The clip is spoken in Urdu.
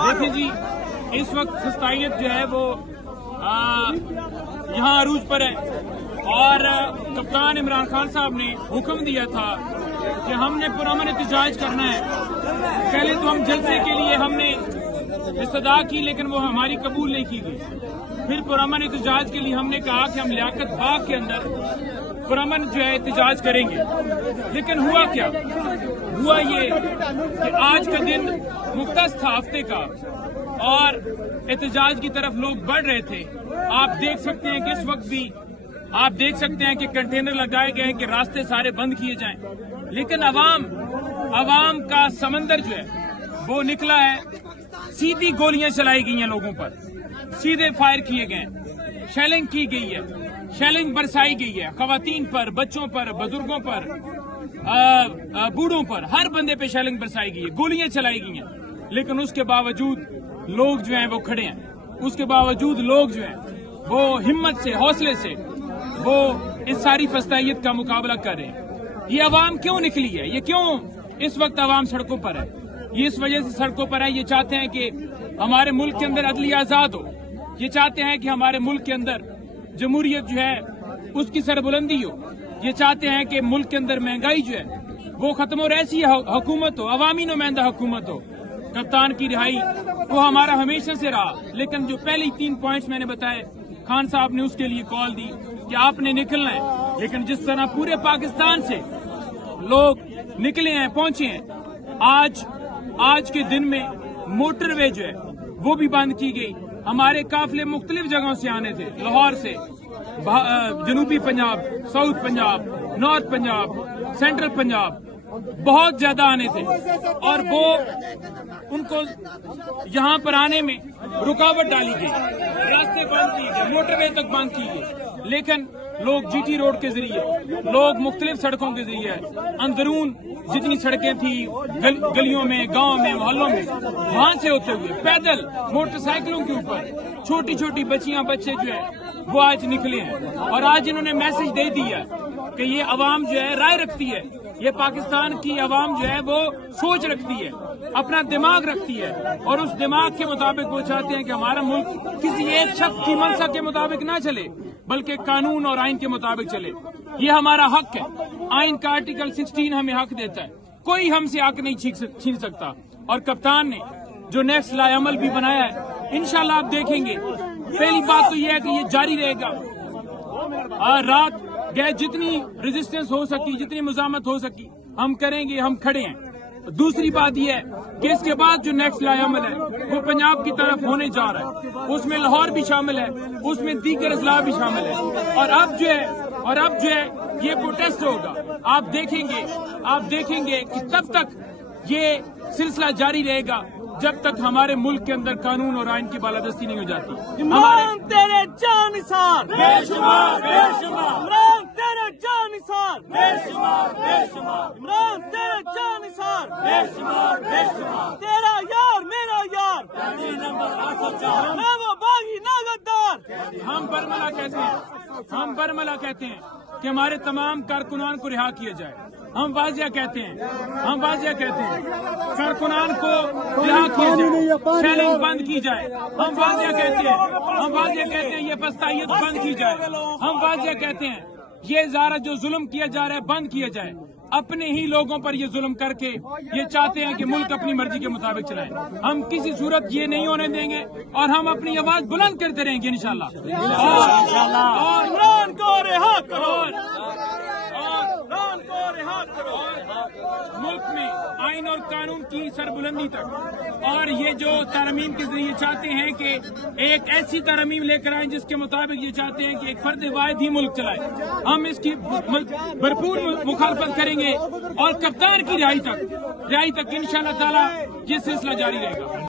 دیکھیں جی، اس وقت سستائیت جو ہے وہ یہاں عروج پر ہے، اور کپتان عمران خان صاحب نے حکم دیا تھا کہ ہم نے پرامن احتجاج کرنا ہے۔ پہلے تو ہم جلسے کے لیے ہم نے استدعا کی، لیکن وہ ہماری قبول نہیں کی گئی۔ پھر پرامن احتجاج کے لیے ہم نے کہا کہ ہم لیاقت باغ کے اندر پرامن جو ہے احتجاج کریں گے، لیکن ہوا کیا؟ ہوا یہ کہ آج کا دن مختص تھا ہفتے کا، اور احتجاج کی طرف لوگ بڑھ رہے تھے۔ آپ دیکھ سکتے ہیں کہ اس وقت بھی آپ دیکھ سکتے ہیں کہ کنٹینر لگائے گئے ہیں کہ راستے سارے بند کیے جائیں، لیکن عوام کا سمندر جو ہے وہ نکلا ہے۔ سیدھی گولیاں چلائی گئی ہیں لوگوں پر، سیدھے فائر کیے گئے، شیلنگ کی گئی ہے، شیلنگ برسائی گئی ہے خواتین پر، بچوں پر، بزرگوں پر، بوڑھوں پر، ہر بندے پہ شیلنگ برسائی گئی ہے، گولیاں چلائی گئی ہیں، لیکن اس کے باوجود لوگ جو ہیں وہ کھڑے ہیں۔ اس کے باوجود لوگ جو ہیں وہ ہمت سے، حوصلے سے وہ اس ساری فسطائیت کا مقابلہ کر رہے ہیں۔ یہ عوام کیوں نکلی ہے؟ یہ کیوں اس وقت عوام سڑکوں پر ہے؟ یہ اس وجہ سے سڑکوں پر ہے، یہ چاہتے ہیں کہ ہمارے ملک کے اندر عدلیہ آزاد ہو، یہ چاہتے ہیں کہ ہمارے ملک کے اندر جمہوریت جو ہے اس کی سربلندی ہو، یہ چاہتے ہیں کہ ملک کے اندر مہنگائی جو ہے وہ ختم ہو، ایسی حکومت ہو، عوامی نمائندہ حکومت ہو۔ کپتان کی رہائی وہ ہمارا ہمیشہ سے رہا، لیکن جو پہلی 3 پوائنٹس میں نے بتائے، خان صاحب نے اس کے لیے کال دی کہ آپ نے نکلنا ہے، لیکن جس طرح پورے پاکستان سے لوگ نکلے ہیں، پہنچے ہیں، آج کے دن میں موٹر وے جو ہے وہ بھی بند کی گئی۔ ہمارے قافلے مختلف جگہوں سے آنے تھے، لاہور سے، جنوبی Punjab, south Punjab, north Punjab, central Punjab, بہت زیادہ آنے تھے، اور وہ ان کو یہاں پر آنے میں رکاوٹ ڈالی گئی، راستے بند کیے گئے، موٹر وے تک بند کی گئی، لیکن لوگ جی ٹی روڈ کے ذریعے، لوگ مختلف سڑکوں کے ذریعے، اندرون جتنی سڑکیں تھیں گلیوں میں، گاؤں میں، محلوں میں، وہاں سے ہوتے ہوئے پیدل، موٹر سائیکلوں کے اوپر، چھوٹی چھوٹی بچیاں، بچے جو ہیں وہ آج نکلے ہیں، اور آج انہوں نے میسج دے دیا کہ یہ عوام جو ہے رائے رکھتی ہے، یہ پاکستان کی عوام جو ہے وہ سوچ رکھتی ہے، اپنا دماغ رکھتی ہے، اور اس دماغ کے مطابق وہ چاہتے ہیں کہ ہمارا ملک کسی ایک شخص کی منشا کے مطابق نہ چلے، بلکہ قانون اور آئین کے مطابق چلے۔ یہ ہمارا حق ہے، آئین کا آرٹیکل 16 ہمیں حق دیتا ہے، کوئی ہم سے حق نہیں چھین سکتا، اور کپتان نے جو نیکسٹ لائے عمل بھی بنایا ہے، انشاءاللہ آپ دیکھیں گے۔ پہلی بات تو یہ ہے کہ یہ جاری رہے گا، رات گئے جتنی ریزسٹنس ہو سکی، جتنی مزاحمت ہو سکی ہم کریں گے، ہم کھڑے ہیں۔ دوسری بات یہ ہے کہ اس کے بعد جو نیکسٹ لائے عمل ہے وہ پنجاب کی طرف ہونے جا رہا ہے، اس میں لاہور بھی شامل ہے، اس میں دیگر اضلاع بھی شامل ہے، اور اب جو ہے یہ پروٹیسٹ ہوگا۔ آپ دیکھیں گے کہ تب تک یہ سلسلہ جاری رہے گا جب تک ہمارے ملک کے اندر قانون اور آئین کی بالادستی نہیں ہو جاتی۔ عمران تیرے جان نثار، بے شمار، بے شمار، عمران تیرے جان نثار، بے شمار، بے شمار، عمران تیرے جان نثار، بے شمار، بے شمار، تیرا یار میرا یار، نمبر 804 نہ وہ باغی نہ غدار۔ ہم برملا کہتے ہیں کہ ہمارے تمام کارکنان کو رہا کیا جائے۔ ہم واضح کہتے ہیں کارکنان کو رہا کیا جائے، شیلنگ بند کی جائے۔ ہم واضح کہتے ہیں یہ فسطائیت بند کی جائے۔ ہم واضح کہتے ہیں یہ زارہ جو ظلم کیا جا رہا ہے بند کیا جائے۔ اپنے ہی لوگوں پر یہ ظلم کر کے یہ چاہتے ہیں کہ ملک اپنی مرضی کے مطابق چلائیں۔ ہم کسی صورت یہ نہیں ہونے دیں گے، اور ہم اپنی آواز بلند کرتے رہیں گے انشاءاللہ۔ اور عمران کو رہا کرو، عمران کو رہا کرو، ملک میں آئین اور قانون کی سربلندی تک، اور یہ جو ترمیم کے ذریعے چاہتے ہیں کہ ایک ایسی ترمیم لے کر آئیں جس کے مطابق یہ چاہتے ہیں کہ ایک فرد واحد ہی ملک چلائے، ہم اس کی بھرپور مخالفت کریں گے، اور کپتان کی رہائی تک انشاءاللہ تعالی یہ سلسلہ جاری رہے گا۔